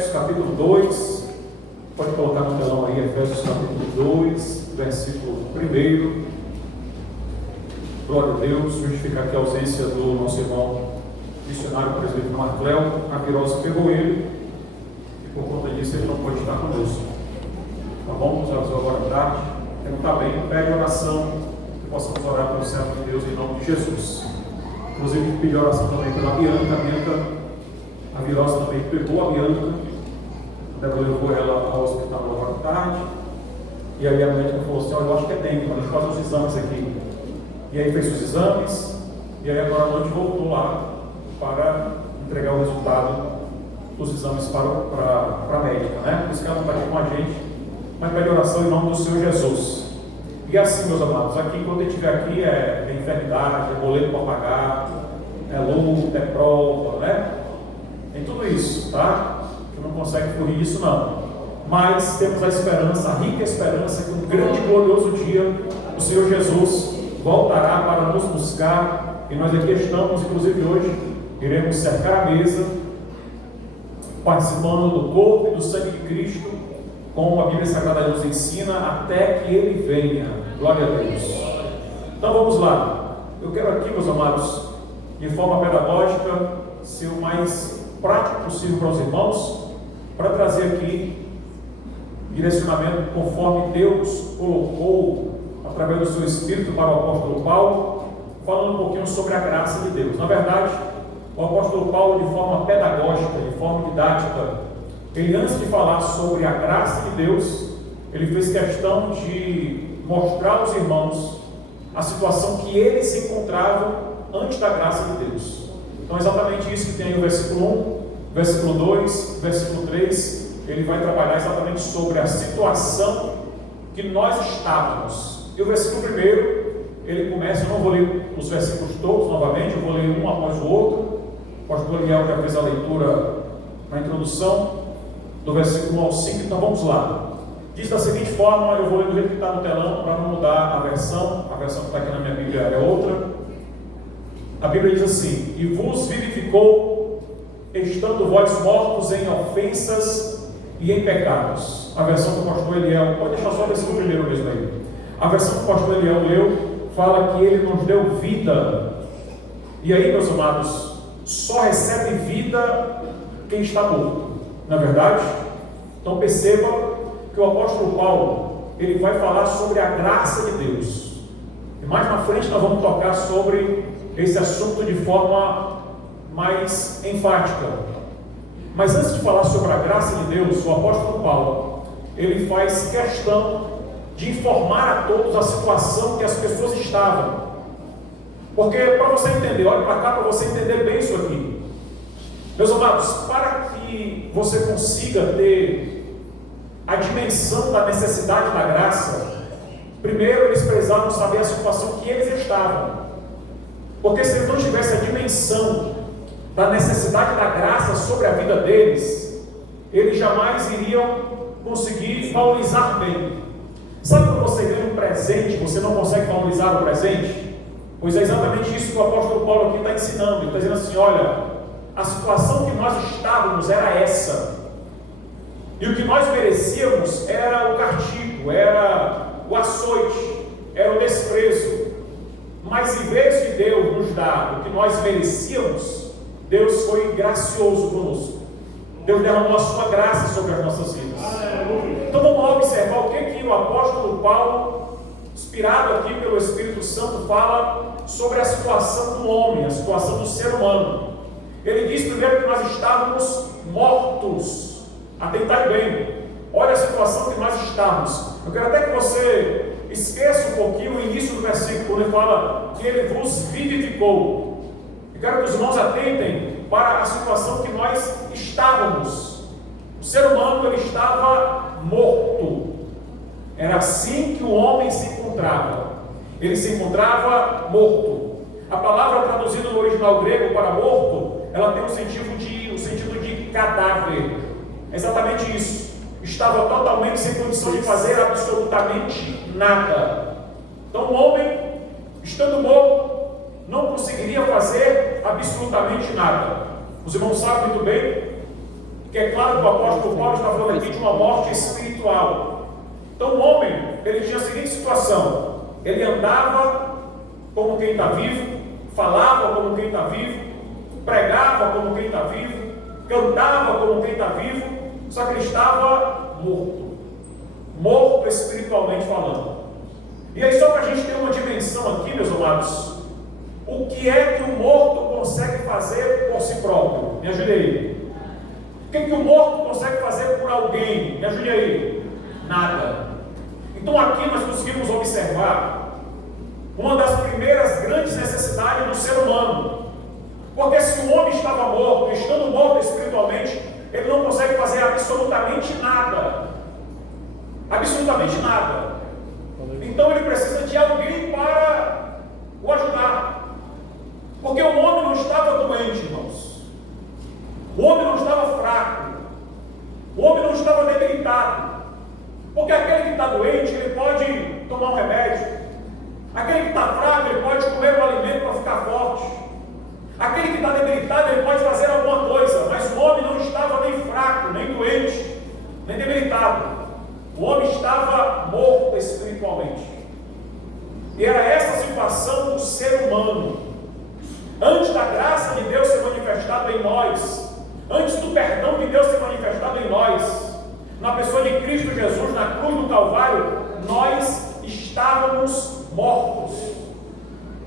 Efésios capítulo 2, pode colocar no telão aí, Efésios capítulo 2, versículo 1. Glória a Deus. Justificar aqui a ausência do nosso irmão missionário presbítero Marcléo. A virose pegou ele e por conta disso ele não pode estar conosco. Tá bom? Nos avisou agora à tarde. Ele não está bem, pede oração, que possamos orar pelo servo de Deus em nome de Jesus. Inclusive pedi oração também pela Bianca. A virose também pegou a Bianca. Débora levou ela ao hospital agora à tarde. E aí a médica falou assim: olha, eu acho que é dengue, mas a gente faz uns exames aqui. E aí fez os exames, e aí agora à noite voltou lá para entregar o resultado dos exames para a médica, né? Por isso que ela não está aqui com a gente, mas pede oração em nome do Senhor Jesus. E assim, meus amados, aqui quando ele estiver aqui é enfermidade, é boleto para pagar, é luta, é prova, né? Tem tudo isso, tá? Que não consegue fugir disso não. Mas temos a esperança, a rica esperança, que um grande e glorioso dia o Senhor Jesus voltará para nos buscar, e nós aqui estamos, inclusive hoje, iremos cercar a mesa, participando do corpo e do sangue de Cristo, como a Bíblia Sagrada nos ensina, até que Ele venha. Glória a Deus. Então vamos lá. Eu quero aqui, meus amados, de forma pedagógica, ser o mais prático possível para os irmãos, para trazer aqui direcionamento conforme Deus colocou através do seu Espírito para o apóstolo Paulo, falando um pouquinho sobre a graça de Deus. Na verdade, o apóstolo Paulo, de forma pedagógica, de forma didática, ele, antes de falar sobre a graça de Deus, ele fez questão de mostrar aos irmãos a situação que eles se encontravam antes da graça de Deus. Então é exatamente isso que tem aí o versículo 1, versículo 2, versículo 3, ele vai trabalhar exatamente sobre a situação que nós estávamos. E o versículo 1, ele começa, eu não vou ler os versículos todos novamente, eu vou ler um após o outro. O pastor Daniel já fez a leitura na introdução, do versículo 1 ao 5, então vamos lá. Diz da seguinte forma, eu vou ler do jeito que está no telão, para não mudar a versão que está aqui na minha Bíblia é outra. A Bíblia diz assim: e vos vivificou, estando vós mortos em ofensas e em pecados. A versão do pastor Eliel, pode deixar só o versículo primeiro mesmo aí. A versão que o pastor Eliel leu, fala que ele nos deu vida. E aí, meus amados, só recebe vida quem está morto, não é verdade? Então perceba que o apóstolo Paulo, ele vai falar sobre a graça de Deus. E mais na frente nós vamos tocar sobre esse assunto de forma mais enfática. Mas antes de falar sobre a graça de Deus, o apóstolo Paulo, ele faz questão de informar a todos a situação que as pessoas estavam. Porque para você entender, olha para cá para você entender bem isso aqui. Meus amados, para que você consiga ter a dimensão da necessidade da graça, primeiro eles precisavam saber a situação que eles estavam. Porque se eles não tivessem a dimensão da necessidade da graça sobre a vida deles, eles jamais iriam conseguir valorizar bem. Sabe quando você ganha um presente, você não consegue valorizar o presente? Pois é exatamente isso que o apóstolo Paulo aqui está ensinando. Ele está dizendo assim: olha, a situação que nós estávamos era essa. E o que nós merecíamos era o castigo, era o açoite, era o desprezo. Mas em vez de Deus nos dar o que nós merecíamos, Deus foi gracioso conosco. Deus derramou a sua graça sobre as nossas vidas. Então vamos lá observar o que o apóstolo Paulo, inspirado aqui pelo Espírito Santo, fala sobre a situação do homem, a situação do ser humano. Ele diz primeiro que nós estávamos mortos. Atentai bem, olha a situação que nós estávamos. Eu quero até que você esqueça um pouquinho o início do versículo, quando ele fala que ele vos vivificou. Eu quero que os irmãos atentem para a situação que nós estávamos. O ser humano, ele estava morto. Era assim que o homem se encontrava. Ele se encontrava morto. A palavra traduzida no original grego para morto, ela tem o sentido de cadáver. É exatamente isso. Estava totalmente sem condição de fazer absolutamente nada. Então o homem, estando morto, não conseguiria fazer absolutamente nada. Os irmãos sabem muito bem Porque é claro que o apóstolo Paulo está falando aqui de uma morte espiritual. Então o homem, ele tinha a seguinte situação: ele andava como quem está vivo, falava como quem está vivo, pregava como quem está vivo, cantava como quem está vivo, só que ele estava morto espiritualmente falando. E aí, só para a gente ter uma dimensão aqui, meus amados, o que é que o morto consegue fazer por si próprio? Me ajude aí. O que é que o morto consegue fazer por alguém? Me ajude aí. Nada. Então aqui nós conseguimos observar uma das primeiras grandes necessidades do ser humano. Porque se o homem estava morto, estando morto espiritualmente, ele não consegue fazer absolutamente nada. Absolutamente nada. Então ele precisa de alguém para o ajudar. Porque o homem não estava doente, irmãos. O homem não estava fraco. O homem não estava debilitado. Porque aquele que está doente, ele pode tomar um remédio. Aquele que está fraco, ele pode comer um alimento para ficar forte. Aquele que está debilitado, ele pode fazer alguma coisa. Mas o homem não estava nem fraco, nem doente, nem debilitado. O homem estava morto espiritualmente. E era essa situação do ser humano. Antes da graça de Deus ser manifestada em nós, antes do perdão de Deus ser manifestado em nós, na pessoa de Cristo Jesus, na cruz do Calvário, nós estávamos mortos.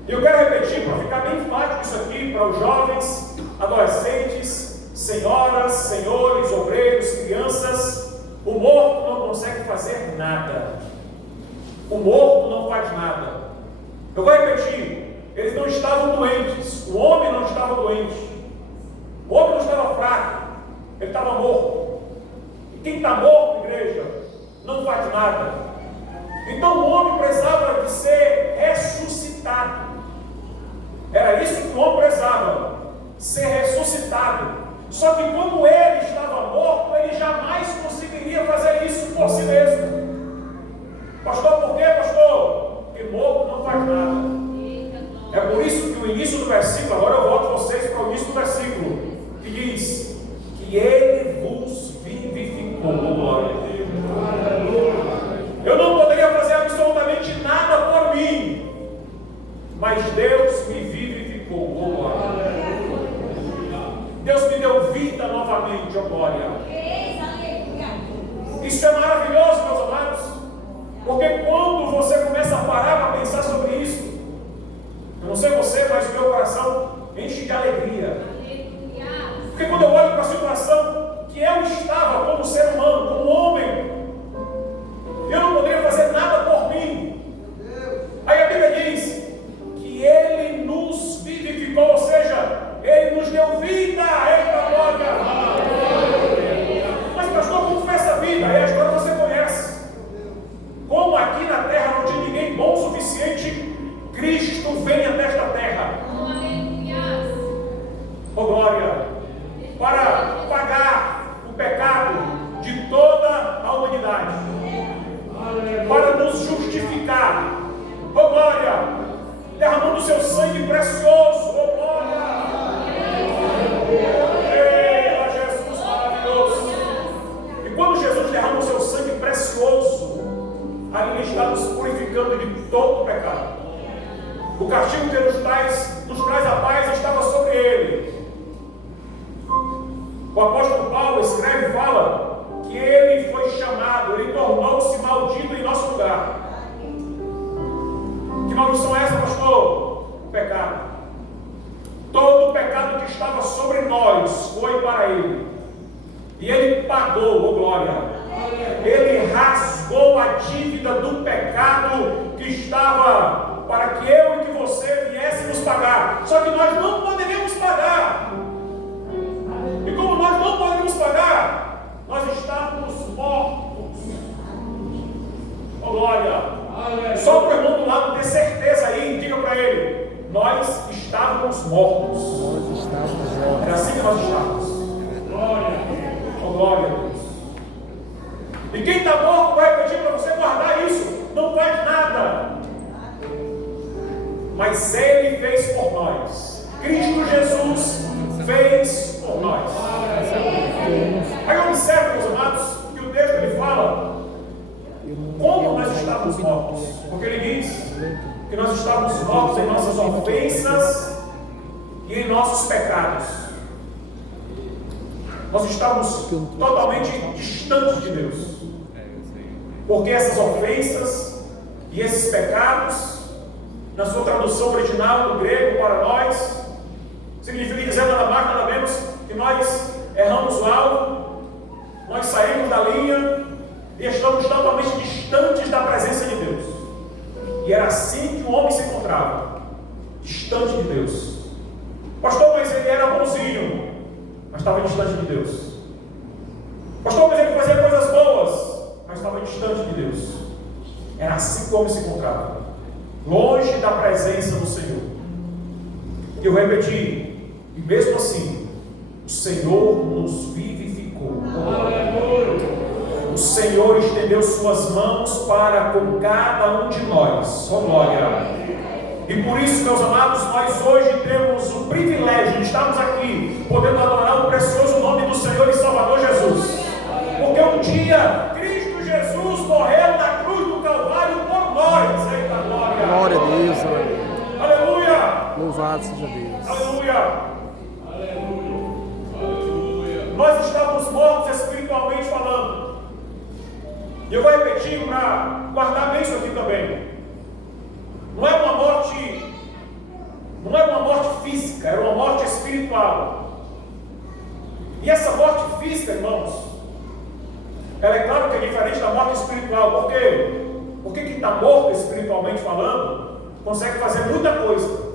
E eu quero repetir, para ficar bem enfático isso aqui, para os jovens, adolescentes, senhoras, senhores, obreiros, crianças: o morto não consegue fazer nada. O morto não faz nada. Eu vou repetir: eles não estavam doentes. O homem não estava doente. O homem não estava fraco. Ele estava morto. E quem está morto, igreja, não faz nada. Então o homem precisava de ser ressuscitado. Era isso que o homem precisava: ser ressuscitado. Só que como ele estava morto, ele jamais conseguiria fazer isso por si mesmo. Pastor, por quê, pastor? Porque morto não faz nada. É por isso que o início do versículo, agora eu volto vocês para o início do versículo, que diz que ele vos vivificou. Glória a Deus. Eu não poderia fazer absolutamente nada por mim, mas Deus me vivificou. Glória. Deus me deu vida novamente, ó glória. Isso é maravilhoso, meus amados, porque quando você começa a parar para pensar sobre isso, eu não sei você, mas o meu coração enche de alegria. Porque quando eu olho para a situação que eu estava como ser humano, como homem, eu não poderia fazer nada por mim. Aí a Bíblia diz que Ele nos vivificou, ou seja, Ele nos deu vida. Eita glória! Mas pastor, como foi essa vida? Aí a história você conhece. Como aqui na terra não tinha ninguém bom o suficiente, Cristo vem até esta terra. Oh glória! Para pagar o pecado de toda a humanidade. Para nos justificar. Oh glória! Derramando o seu sangue precioso. Oh glória! Ei, Jesus maravilhoso! E quando Jesus derrama o seu sangue precioso, ali Ele está nos purificando de todo o pecado. O castigo que nos traz a paz estava sobre Ele. O apóstolo Paulo escreve e fala que Ele foi chamado, Ele tornou-se maldito em nosso lugar. Que maldição é essa, pastor? O pecado. Todo o pecado que estava sobre nós foi para Ele. E Ele pagou, oh glória. Ele rasgou a dívida do pecado que estava para que eu e que você viéssemos pagar. Só que nós não poderíamos pagar. E como nós não poderíamos pagar, nós estávamos mortos. Oh glória. Só para o irmão do lado ter certeza aí, diga para ele: nós estávamos mortos. Nós estávamos mortos. Era assim que nós estávamos. Glória. Oh glória a Deus. E quem está morto vai pedir para você guardar isso. Não faz nada. Mas Ele fez por nós. Cristo Jesus fez por nós. Aí observe, meus amados, que o texto ele fala como nós estávamos mortos. Porque ele diz que nós estávamos mortos em nossas ofensas e em nossos pecados. Nós estávamos totalmente distantes de Deus. Porque essas ofensas e esses pecados, na sua tradução original do grego para nós, significa dizer nada mais, nada menos que nós erramos o alvo, nós saímos da linha e estamos totalmente distantes da presença de Deus. E era assim que o homem se encontrava, distante de Deus. Pastor, mas ele era bonzinho, mas estava distante de Deus. Pastor, mas ele fazia coisas boas, mas estava distante de Deus. Era assim que o homem se encontrava, longe da presença do Senhor. E eu repeti, e mesmo assim, o Senhor nos vivificou. O Senhor estendeu suas mãos para com cada um de nós. Oh, glória! E por isso, meus amados, nós hoje temos o privilégio de estarmos aqui, podendo adorar o precioso nome do Senhor e Salvador Jesus. Porque um dia, Cristo Jesus morreu na cruz do Calvário por nós. Eita, glória! Glória a Deus. Aleluia! Louvado seja Deus. Aleluia! Nós estávamos mortos espiritualmente falando. E eu vou repetir para guardar bem isso aqui também. Não era uma morte física, era uma morte espiritual. E essa morte física, irmãos, ela é claro que é diferente da morte espiritual. Por quê? Porque quem está morto espiritualmente falando consegue fazer muita coisa.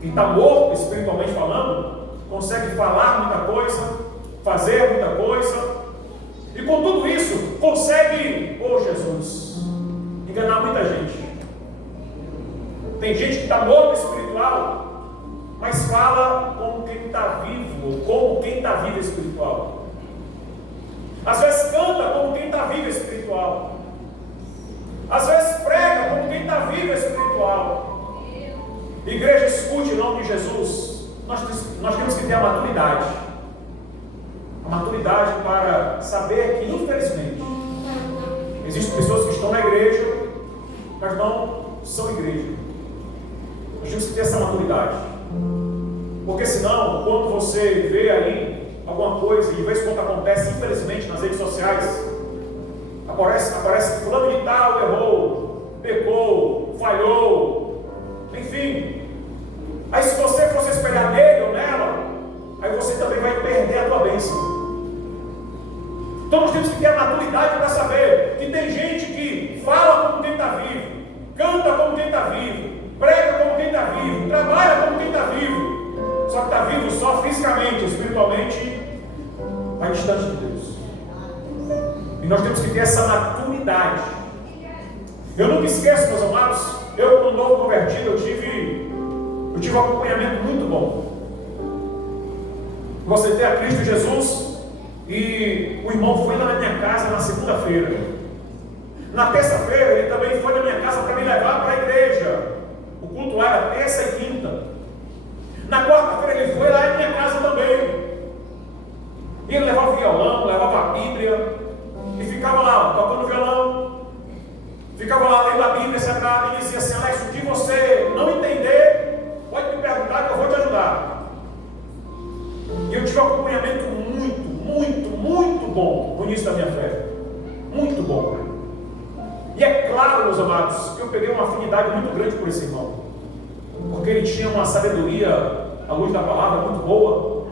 Quem está morto espiritualmente falando consegue falar muita coisa, fazer muita coisa, e com tudo isso consegue, oh Jesus, enganar muita gente. Tem gente que está morto espiritual, mas fala como quem está vivo, ou como quem está vivo espiritual. Às vezes canta como quem está vivo espiritual. Às vezes prega como quem está vivo espiritual. Igreja, escute em nome de Jesus. Nós temos que ter a maturidade. A maturidade para saber que, infelizmente, existem pessoas que estão na igreja, mas não são igreja. Nós temos que ter essa maturidade. Porque senão, quando você vê aí alguma coisa, e de vez em quando acontece, infelizmente, nas redes sociais, aparece que fulano de tal errou, pecou, falhou, enfim. Aí se você for se espelhar nele ou nela, aí você também vai perder a tua bênção. Então nós temos que ter a maturidade para saber que tem gente que fala como quem está vivo, canta como quem está vivo, prega como quem está vivo, trabalha como quem está vivo, só que está vivo só fisicamente, espiritualmente está distante de Deus. E nós temos que ter essa maturidade. Eu nunca esqueço, meus amados, eu como novo convertido, eu tive um acompanhamento muito bom. Eu aceitei a Cristo Jesus e o irmão foi lá na minha casa na segunda-feira. Na terça-feira ele também foi na minha casa para me levar para a igreja. O culto lá era terça e quinta. Na quarta-feira ele foi lá em minha casa também. E ele levava o violão, levava a Bíblia e ficava lá tocando violão, ficava lá lendo a Bíblia sagrada e dizia assim: Alex, o que você não entender, pode me perguntar que eu vou te ajudar. E eu tive um acompanhamento muito bom no início da minha fé. Muito bom. E é claro, meus amados, que eu peguei uma afinidade muito grande por esse irmão. Porque ele tinha uma sabedoria à luz da palavra muito boa.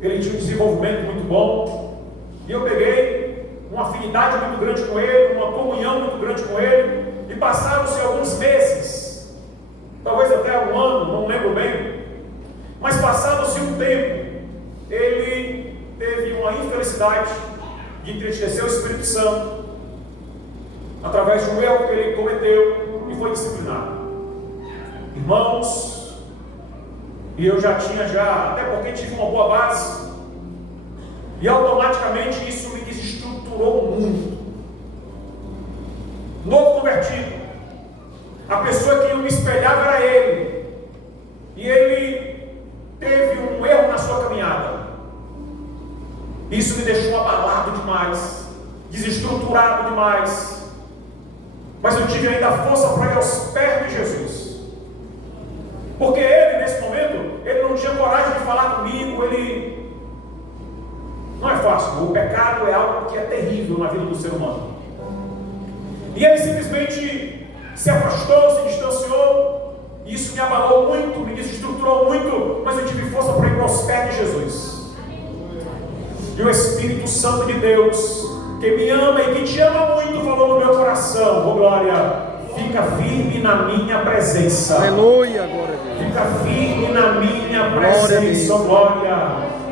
Ele tinha um desenvolvimento muito bom. E eu peguei uma afinidade muito grande com ele, uma comunhão muito grande com ele. E passaram-se alguns meses, talvez até um ano, não lembro bem. Mas passado-se um tempo, ele teve uma infelicidade de entristecer o Espírito Santo através de um erro que ele cometeu e foi disciplinado. Irmãos, e eu já tinha até porque tive uma boa base, e automaticamente isso me desestruturou muito. Novo convertido, a pessoa que eu me espelhava era ele, e ele teve um erro na sua caminhada. Isso me deixou desestruturado demais, mas eu tive ainda força para ir aos pés de Jesus. Porque ele, nesse momento, ele não tinha coragem de falar comigo, ele... Não é fácil, o pecado é algo que é terrível na vida do ser humano. E ele simplesmente se afastou, se distanciou, e isso me abalou muito, me desestruturou muito, mas eu tive força para ir aos pés de Jesus. E o Espírito Santo de Deus, que me ama e que te ama muito, falou no meu coração: oh glória, fica firme na minha presença. Aleluia, glória a Deus. Fica firme na minha presença, oh glória,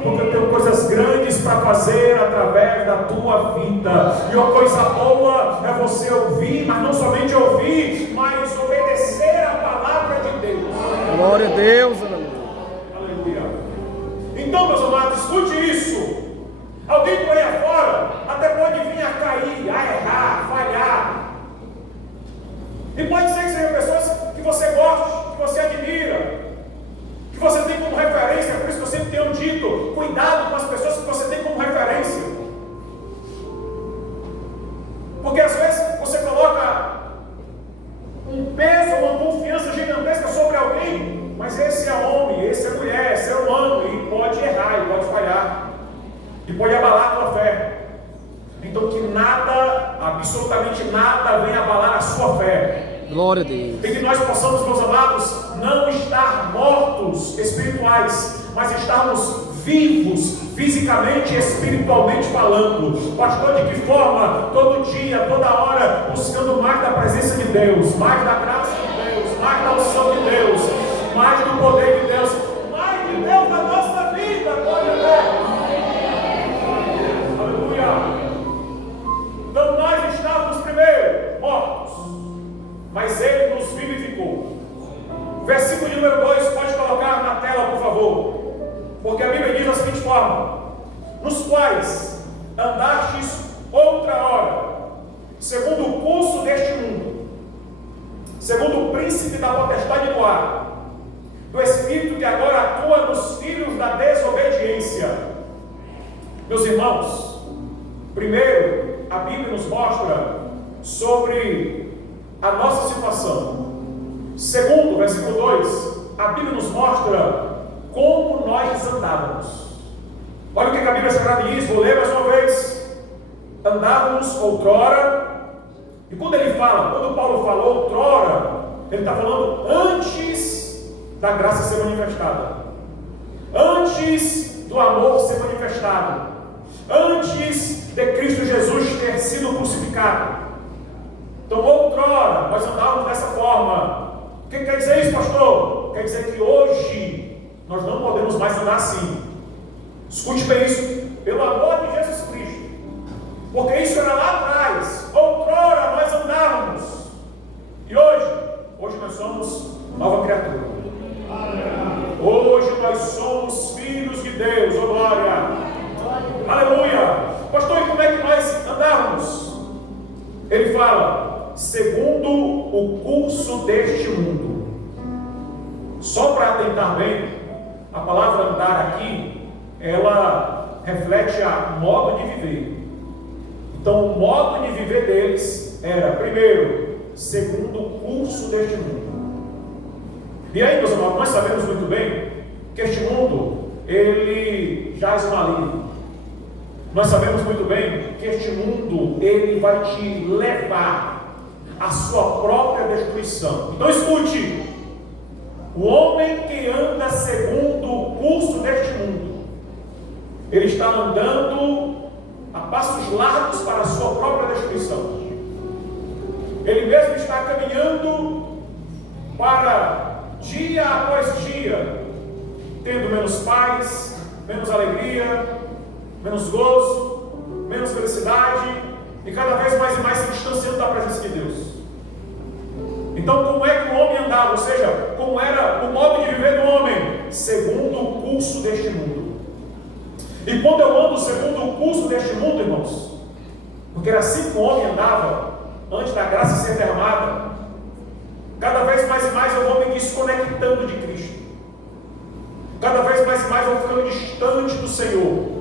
porque eu tenho coisas grandes para fazer através da tua vida. E uma coisa boa é você ouvir, mas não somente ouvir, mas obedecer a palavra de Deus. Glória a Deus, aleluia. Aleluia. Então, meus amados, escute isso. Alguém por aí afora até pode vir a cair, a errar, a falhar. E pode ser que sejam pessoas que você goste, que você admira, que você tem como referência. Por isso que eu sempre tenho dito: cuidado com as pessoas que você tem como referência. Porque às vezes você coloca um peso, uma confiança gigantesca sobre alguém, mas esse é homem, esse é mulher, é ser humano, e pode errar, e pode falhar, e pode abalar a tua fé. Então que nada, absolutamente nada, venha abalar a sua fé. Glória a Deus. E que nós possamos, meus amados, não estar mortos espirituais, mas estarmos vivos fisicamente e espiritualmente falando. Pastor, de que forma? Todo dia, toda hora, buscando mais da presença de Deus, mais da graça de Deus, mais da unção de Deus, mais do poder de Deus, mais de Deus na nossa vida. Glória a Deus. Aleluia. Então nós estávamos primeiro mortos, mas Ele nos vivificou. Versículo número 2, pode colocar na tela, por favor. Porque a Bíblia diz da seguinte forma: nos quais andastes outra hora, segundo o curso deste mundo, segundo o príncipe da potestade do ar, do espírito que agora atua nos filhos da desobediência. Meus irmãos, primeiro, a Bíblia nos mostra sobre a nossa situação. Segundo, versículo 2, a Bíblia nos mostra como nós andávamos. Olha o que a Bíblia Sagrada diz, vou ler mais uma vez. Andávamos outrora, e quando ele fala, quando Paulo falou outrora, ele está falando antes da graça ser manifestada, antes do amor ser manifestado, antes de Cristo Jesus ter sido crucificado. Então, outrora, nós andávamos dessa forma. O que quer dizer isso, pastor? Quer dizer que hoje nós não podemos mais andar assim. Escute bem isso, pelo amor de Jesus Cristo, porque isso era lá atrás. Outrora nós andávamos, e hoje nós somos nova criatura. Hoje nós somos filhos de Deus, oh glória, aleluia. Pastor, e como é que nós andávamos? Ele fala, segundo o curso deste mundo. Só para atentar bem, a palavra andar aqui, ela reflete a modo de viver. Então o modo de viver deles era, primeiro, segundo o curso deste mundo. E aí, meus amados, nós sabemos muito bem que este mundo, ele jaz no maligno. Nós sabemos muito bem que este mundo, ele vai te levar à sua própria destruição. Então escute, o homem que anda segundo o curso deste mundo, ele está andando a passos largos para a sua própria destruição. Ele mesmo está caminhando para, dia após dia, tendo menos paz, menos alegria, menos gozo, menos felicidade, e cada vez mais e mais se distanciando da presença de Deus. Então, como é que o homem andava? Ou seja, como era o modo de viver do homem? Segundo o curso deste mundo. E quando eu ando segundo o curso deste mundo, irmãos, porque era assim que o homem andava antes da graça ser derramada, cada vez mais e mais eu vou me desconectando de Cristo. Cada vez mais e mais eu vou ficando distante do Senhor.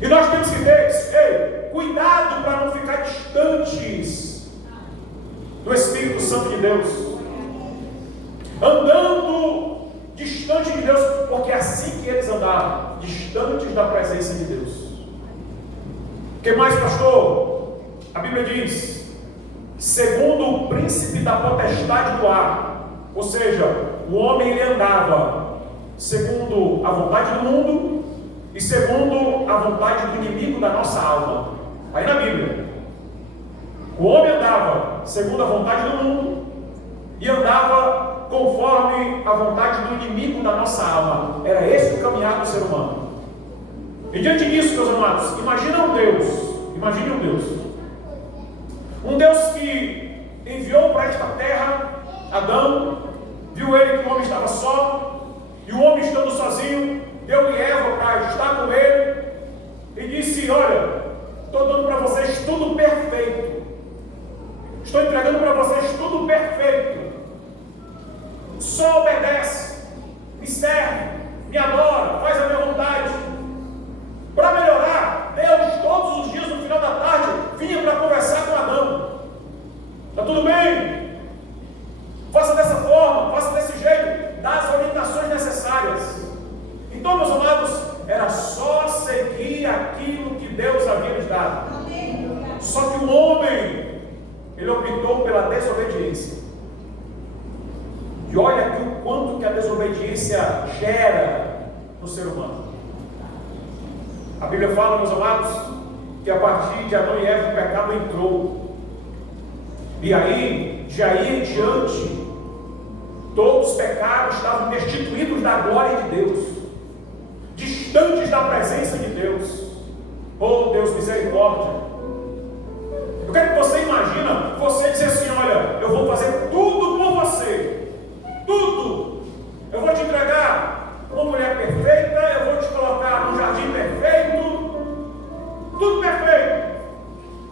E nós temos que ter, cuidado Deus, andando distante de Deus, porque é assim que eles andavam, distantes da presença de Deus. O que mais, pastor? A Bíblia diz: segundo o príncipe da potestade do ar, ou seja, o homem ele andava segundo a vontade do mundo e segundo a vontade do inimigo da nossa alma. Aí na Bíblia, o homem andava segundo a vontade do mundo e andava conforme a vontade do inimigo da nossa alma. Era esse o caminhar do ser humano. E diante disso, meus amados, imagine um Deus que enviou para esta terra Adão, viu ele que o homem estava só, e o homem estando sozinho, deu-lhe Eva para estar com ele, e disse: olha, estou dando para vocês tudo perfeito, estou entregando para vocês tudo perfeito, só obedece, me serve, me adora, faz a minha vontade. Para melhorar, Deus todos os dias no final da tarde vinha para conversar com Adão. Está tudo bem? Faça dessa forma, faça desse jeito, dá as orientações necessárias. Então, meus amados, era só seguir aquilo que Deus havia lhes dado. Só que o homem, ele optou pela desobediência. E olha aqui o quanto que a desobediência gera no ser humano. A Bíblia fala, meus amados, que a partir de Adão e Eva o pecado entrou. E aí, de aí em diante, todos os pecados estavam destituídos da glória de Deus, distantes da presença de Deus. Oh Deus, misericórdia. Eu quero que você imagina, você dizer assim: olha, eu vou fazer tudo por você, tudo. Eu vou te entregar uma mulher perfeita, eu vou te colocar num jardim perfeito, tudo perfeito.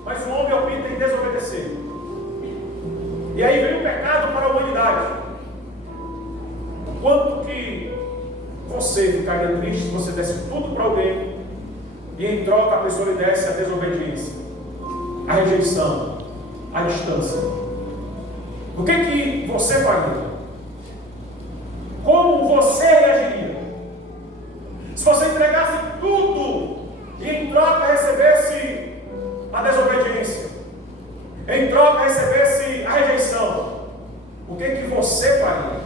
Mas o homem opta em desobedecer. E aí vem o pecado para a humanidade. Quanto que você ficaria triste se você desse tudo para alguém e em troca a pessoa lhe desse a desobediência, a rejeição, a distância? O que você faria? Como você reagiria? Se você entregasse tudo e em troca recebesse a desobediência, em troca recebesse a rejeição, o que você faria?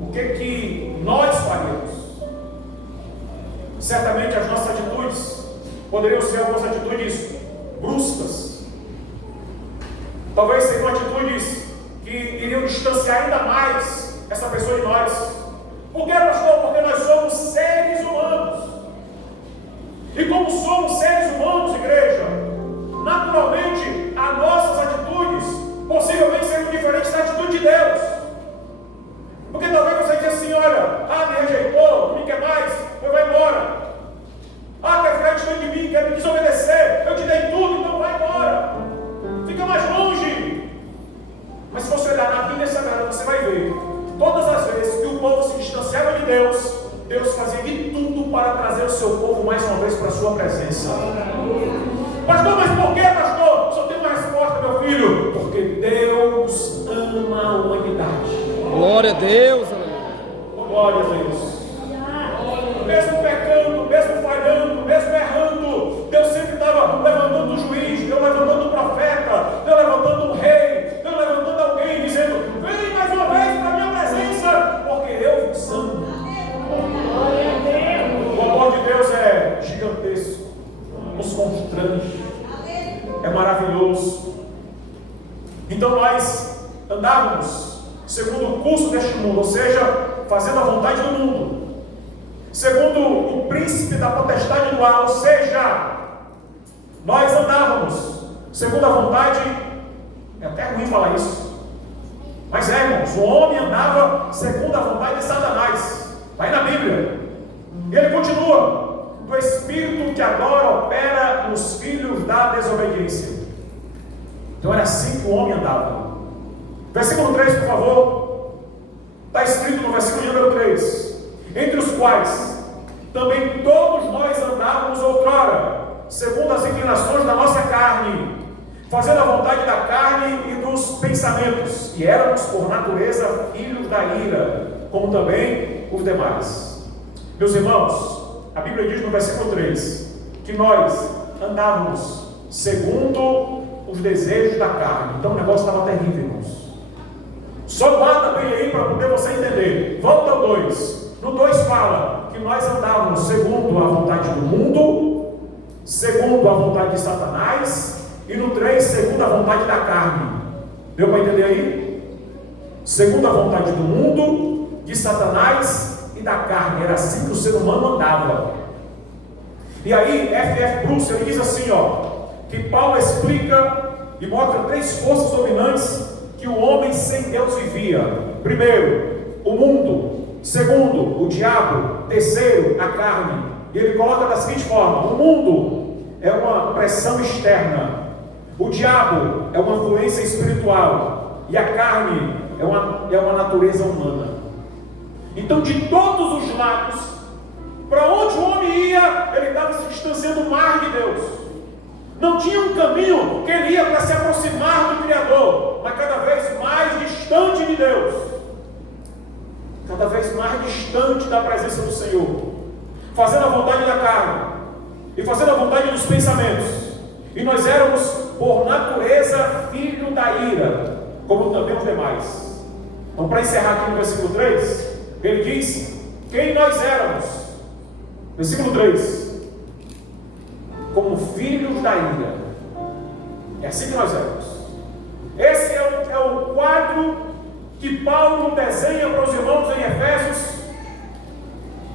O que nós faríamos? Certamente as nossas atitudes poderiam ser algumas atitudes bruscas. Talvez seriam atitudes que iriam distanciar ainda mais essa pessoa de nós. Por que, pastor? Porque nós somos seres humanos. E como somos seres humanos, igreja, naturalmente as nossas atitudes possivelmente seriam diferentes da atitude de Deus. Porque talvez você diga assim: olha, me rejeitou, não me quer mais, eu vou embora. Quer ficar distante de mim, quer me desobedecer, eu te dei tudo, então vai embora. Fica mais longe. Mas se você olhar na Bíblia Sagrada, você vai ver, todas as vezes que o povo se distanciava de Deus, Deus fazia de tudo para trazer o seu povo mais uma vez para a sua presença. Pastor, mas por que, pastor? Só tem uma resposta, meu filho: porque Deus ama a humanidade. Glória a Deus, Glória a Deus. Mesmo pecando, mesmo falhando, mesmo errando, Deus sempre estava levantando um juiz, Deus levantando um profeta, Deus levantando um rei, Deus levantando alguém, dizendo: vem mais uma vez para a minha presença, porque eu vos amo. O amor de Deus é gigantesco, nos constrange, é maravilhoso. Então nós andávamos segundo o curso deste mundo, ou seja, fazendo a vontade do mundo, segundo o príncipe da potestade do ar, ou seja, nós andávamos segundo a vontade, é até ruim falar isso, mas irmãos, o homem andava segundo a vontade de Satanás, está aí na Bíblia, e ele continua: do espírito que agora opera nos filhos da desobediência. Então era assim que o homem andava. Versículo 3, por favor. Está escrito no versículo número 3: entre os quais também todos nós andávamos outrora, segundo as inclinações da nossa carne, fazendo a vontade da carne e dos pensamentos, e éramos por natureza filhos da ira, como também os demais. Meus irmãos, a Bíblia diz no versículo 3 que nós andávamos segundo os desejos da carne. Então o negócio estava terrível, irmãos. Só guarda bem aí para poder você entender. Volta ao 2. No 2 fala que nós andávamos segundo a vontade do mundo, segundo a vontade de Satanás, e no 3, segundo a vontade da carne. Deu para entender aí? Segundo a vontade do mundo, de Satanás e da carne. Era assim que o ser humano andava. E aí, F.F. Bruce, ele diz assim, que Paulo explica e mostra 3 forças dominantes que o homem sem Deus vivia. Primeiro, o mundo. Segundo, o diabo. Terceiro, a carne. E ele coloca da seguinte forma: o mundo é uma pressão externa, o diabo é uma influência espiritual, e a carne é uma natureza humana. Então, de todos os lados, para onde o homem ia, ele estava se distanciando mais de Deus. Não tinha um caminho que ele ia para se aproximar do Criador, mas cada vez mais distante de Deus, cada vez mais distante da presença do Senhor, fazendo a vontade da carne e fazendo a vontade dos pensamentos. E nós éramos, por natureza, filho da ira, como também os demais. Então, para encerrar aqui no versículo 3, ele diz quem nós éramos. Versículo 3: como filhos da ira. É assim que nós éramos. Esse é o quadro que Paulo desenha para os irmãos em Efésios.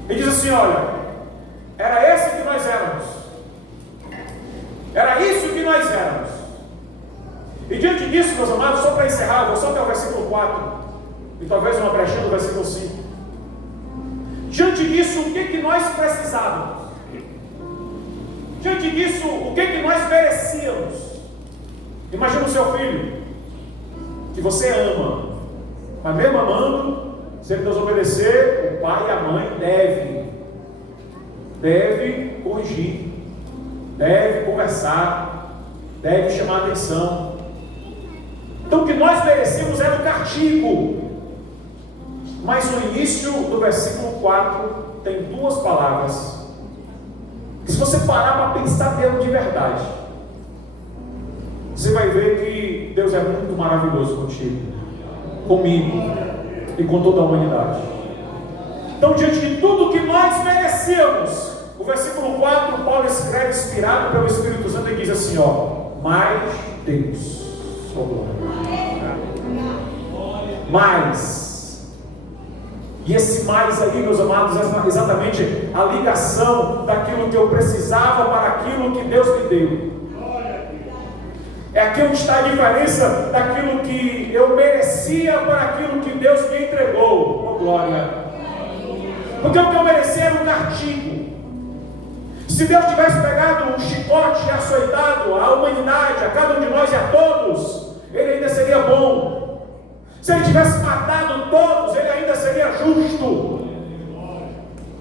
Ele diz assim: olha, era esse que nós éramos, era isso que nós éramos. E diante disso, meus amados, só para encerrar, vou só até o versículo 4 e talvez uma brechinha do versículo 5. Diante disso, o que nós precisávamos? Diante disso, o que nós merecíamos? Imagina o seu filho, que você ama, mas mesmo amando, se ele desobedecer, o pai e a mãe deve corrigir, deve conversar, deve chamar a atenção. Então o que nós merecíamos era o castigo. Mas no início do versículo 4 tem 2 palavras que, se você parar para pensar dentro de verdade, você vai ver que Deus é muito maravilhoso contigo, comigo e com toda a humanidade. Então, diante de tudo que nós merecemos, o versículo 4, Paulo escreve, inspirado pelo Espírito Santo, e diz assim: mas Deus, mais. E esse mais aí, meus amados, é exatamente a ligação daquilo que eu precisava para aquilo que Deus me deu. É aqui onde está a diferença daquilo que eu merecia para aquilo que Deus me entregou. Oh, glória! Porque o que eu merecia era um castigo. Se Deus tivesse pegado um chicote e açoitado a humanidade, a cada um de nós e a todos, Ele ainda seria bom. Se Ele tivesse matado todos, Ele ainda seria justo.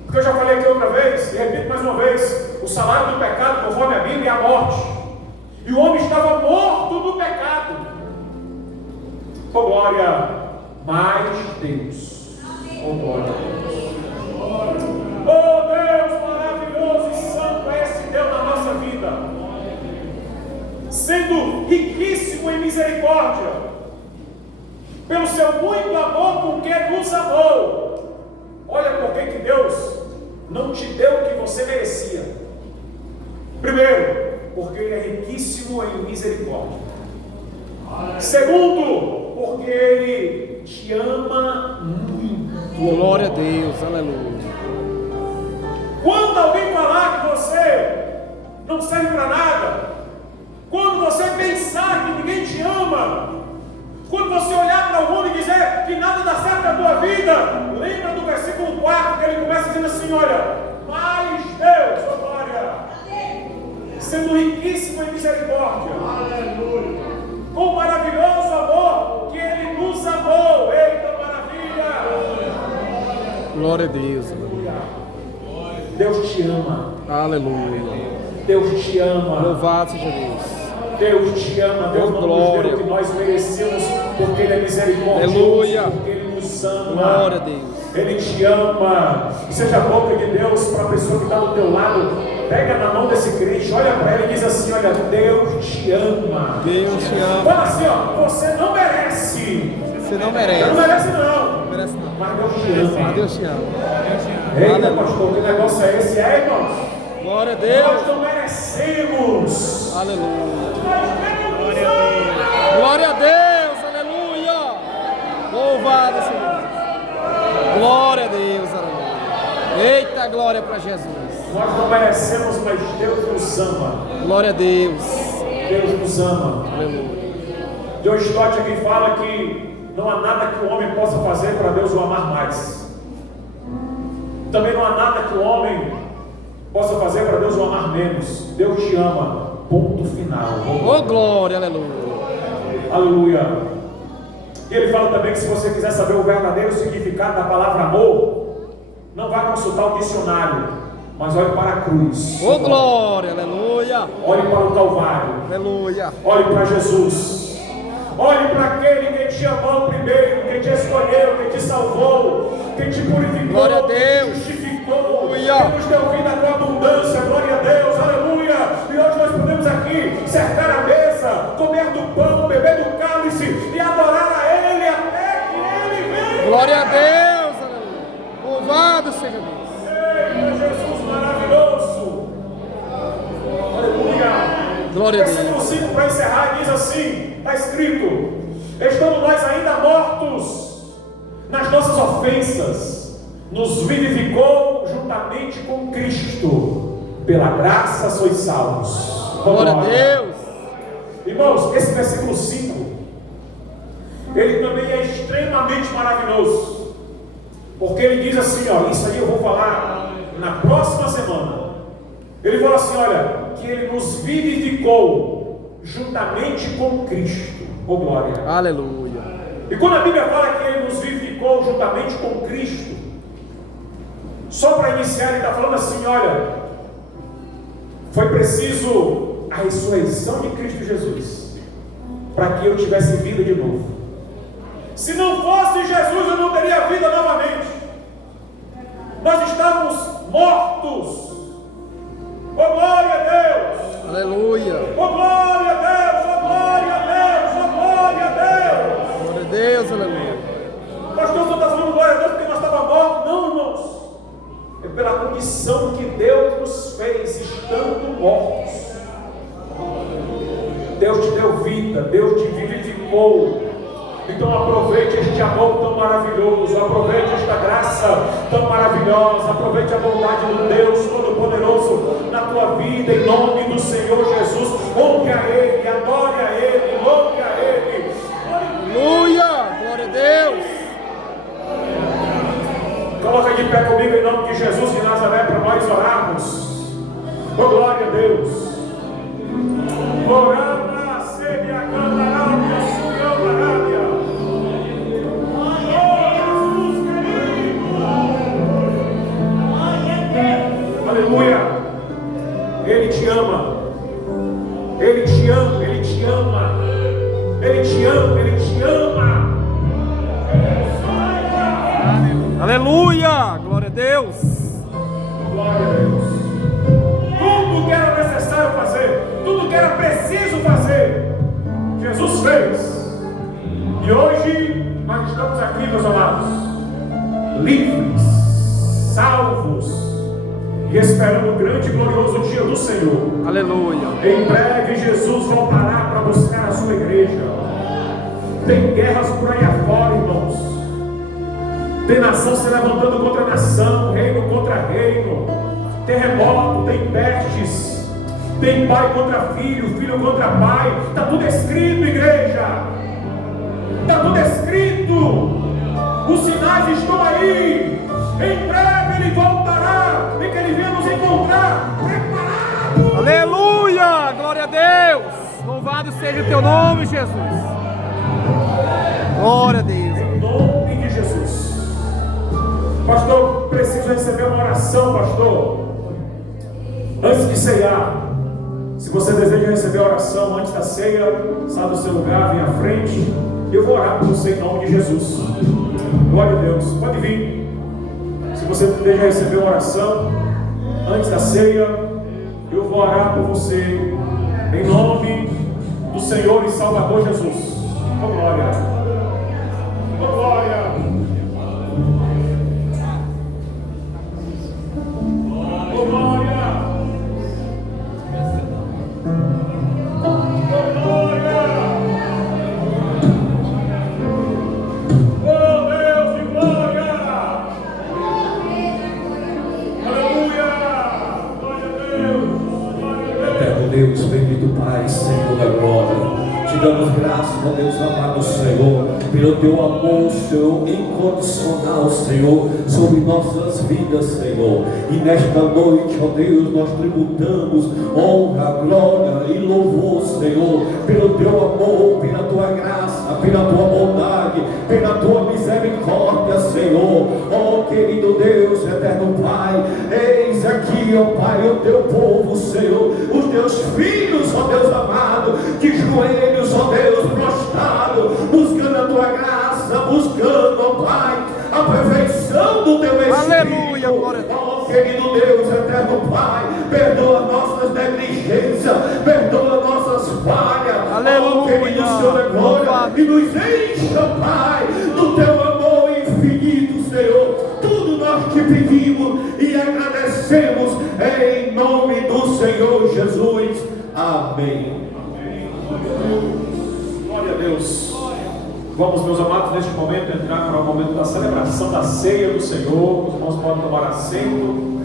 Porque eu já falei aqui outra vez, e repito mais uma vez: o salário do pecado, conforme a Bíblia, é a morte. E o homem estava morto no pecado. Oh, glória! Mas Deus. Oh, glória a Deus. Oh, Deus maravilhoso e santo é esse Deus na nossa vida. Sendo riquíssimo em misericórdia, pelo seu muito amor com que nos amou. Olha por que Deus não te deu o que você merecia. Primeiro, porque Ele é riquíssimo em misericórdia. Segundo, porque Ele te ama muito. Glória a Deus, aleluia. Quando alguém falar que você não serve para nada, quando você pensar que ninguém te ama, quando você olhar para o mundo e dizer que nada dá certo na tua vida, lembra do versículo 4, que ele começa dizendo assim: olha, mas Deus, oh glória, sendo riquíssimo em misericórdia, aleluia, com maravilhoso amor que Ele nos amou. Eita maravilha! Glória a Deus, aleluia. Deus te ama. Aleluia. Deus te ama. Louvado seja Deus. Deus te ama, Deus não nos deu o que nós merecemos, porque Ele é misericordioso, Aleluia. porque Ele nos ama. Glória a Deus. Ele te ama. Seja a boca de Deus para a pessoa que está do teu lado. Pega na mão desse crente, olha para ele e diz assim: olha, Deus te ama. Deus te ama. Fala assim, ó, você não merece. Você não merece. Você não merece não. Não merece não. Mas Deus te ama. Mas Deus te ama. Eita, pastor, que negócio é esse? É, irmão? Glória a Deus. Nós não merecemos. Aleluia. Glória a Deus. Aleluia. Louvado Senhor. Glória a Deus. Aleluia. Eita, glória para Jesus. Nós não merecemos, mas Deus nos ama. Glória a Deus. Deus nos ama. Aleluia. John Stott aqui fala que não há nada que o homem possa fazer para Deus o amar mais. Também não há nada que o homem possa fazer para Deus o amar menos. Deus te ama. Ponto final. Oh, glória, aleluia. Aleluia. E ele fala também que se você quiser saber o verdadeiro significado da palavra amor, não vá consultar o dicionário, mas olhe para a cruz. Oh, glória, aleluia. Olhe para o Calvário. Aleluia. Olhe para Jesus. Olhe para aquele que te amou primeiro, que te escolheu, que te salvou, que te purificou, glória a Deus. Que te justificou, Aleluia. que nos deu vida com abundância. Glória a Deus, aleluia. E hoje nós podemos aqui cercar a mesa, comer do pão, beber do cálice e adorar a Ele até que Ele venha. Glória a Deus, aleluia. Louvado seja Deus. Eita, Jesus maravilhoso. Aleluia. Glória a Deus. Versículo 5 para encerrar diz assim, está escrito: estando nós ainda mortos nas nossas ofensas, nos vivificou juntamente com Cristo, pela graça sois salvos. Glória a Deus. Irmãos, esse versículo 5 ele também é extremamente maravilhoso, porque ele diz assim, ó, isso aí eu vou falar na próxima semana. Ele fala assim, olha, que Ele nos vivificou juntamente com Cristo. Oh glória. Aleluia. E quando a Bíblia fala que Ele nos vivificou juntamente com Cristo, só para iniciar Ele está falando assim, olha, foi preciso a ressurreição de Cristo Jesus para que eu tivesse vida de novo. Se não fosse Jesus, eu não teria vida novamente. Nós estamos mortos. Oh glória a Deus! Aleluia. Oh glória a Deus! Oh glória a Deus! Oh glória a Deus! Glória a Deus, aleluia. Pastor, você está falando glória a Deus porque nós estávamos mortos? Não, irmãos. É pela condição que Deus nos fez estando mortos. Deus te deu vida, Deus te vivificou. Então aproveite este amor tão maravilhoso, aproveite esta graça tão maravilhosa, aproveite a bondade do Deus Todo-Poderoso na tua vida, em nome do Senhor Jesus. Honre a Ele, adore a Ele, louve a Ele. Aleluia, glória a Deus. Coloca de pé comigo em nome de Jesus de Nazaré para nós orarmos. Oh glória a Deus. Orama, seria cantarabia, sucantarabia. Aleluia. Ele te ama. Ele te ama. Ele te ama. Ele te ama. Ele te ama. Aleluia, glória a Deus. Glória a Deus. Tudo que era necessário fazer, tudo que era preciso fazer, Jesus fez. E hoje nós estamos aqui, meus amados, livres, salvos e esperando o grande e glorioso dia do Senhor. Aleluia. Em breve Jesus voltará para buscar a sua igreja. Tem guerras por aí afora, irmãos. Tem nação se levantando contra nação, reino contra reino, terremoto, tem pestes, tem pai contra filho, filho contra pai. Está tudo escrito, igreja. Está tudo escrito. Os sinais estão aí. Em breve Ele voltará e que Ele venha nos encontrar preparados. Aleluia, glória a Deus. Louvado seja o teu nome, Jesus. Glória a Deus. Em nome de Jesus. Pastor, preciso receber uma oração, pastor. Antes de ceiar, Se você deseja receber a oração antes da ceia, sai do seu lugar, vem à frente. Eu vou orar por você em nome de Jesus. Glória a Deus. Pode vir. Se você deseja receber uma oração antes da ceia, eu vou orar por você em nome do Senhor e Salvador Jesus. Oh, glória. Oh, glória. Oh, glória. Deus, bendito Pai, Senhor da glória, te damos graças, ó Deus amado Senhor, pelo teu amor, Senhor, incondicional, Senhor, sobre nossas vidas, Senhor. E nesta noite, ó Deus, nós tributamos honra, glória e louvor, Senhor, pelo teu amor, pela tua graça, pela tua bondade, pela tua misericórdia, Senhor. Ó querido Deus, eterno Pai, eis aqui, ó Pai, o teu povo, Senhor, os teus filhos, ó Deus amado, de joelhos, ó Deus, prostrado, buscando a tua graça, buscando, ó Pai, a perfeição do teu Espírito. Aleluia, glória a Deus. Ó querido Deus, eterno Pai, perdoa nossas negligências, perdoa nossas falhas. Aleluia. Ó querido Senhor da glória, e nos encha, Pai, do teu amor infinito, Senhor. Tudo nós te pedimos e agradecemos em nome do Senhor Jesus. Amém. Glória a Deus. Vamos, meus amados, neste momento entrar para o momento da celebração da ceia do Senhor. Os irmãos podem tomar assento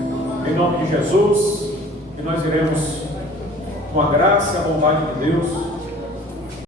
em nome de Jesus, e nós iremos, com a graça e a bondade de Deus,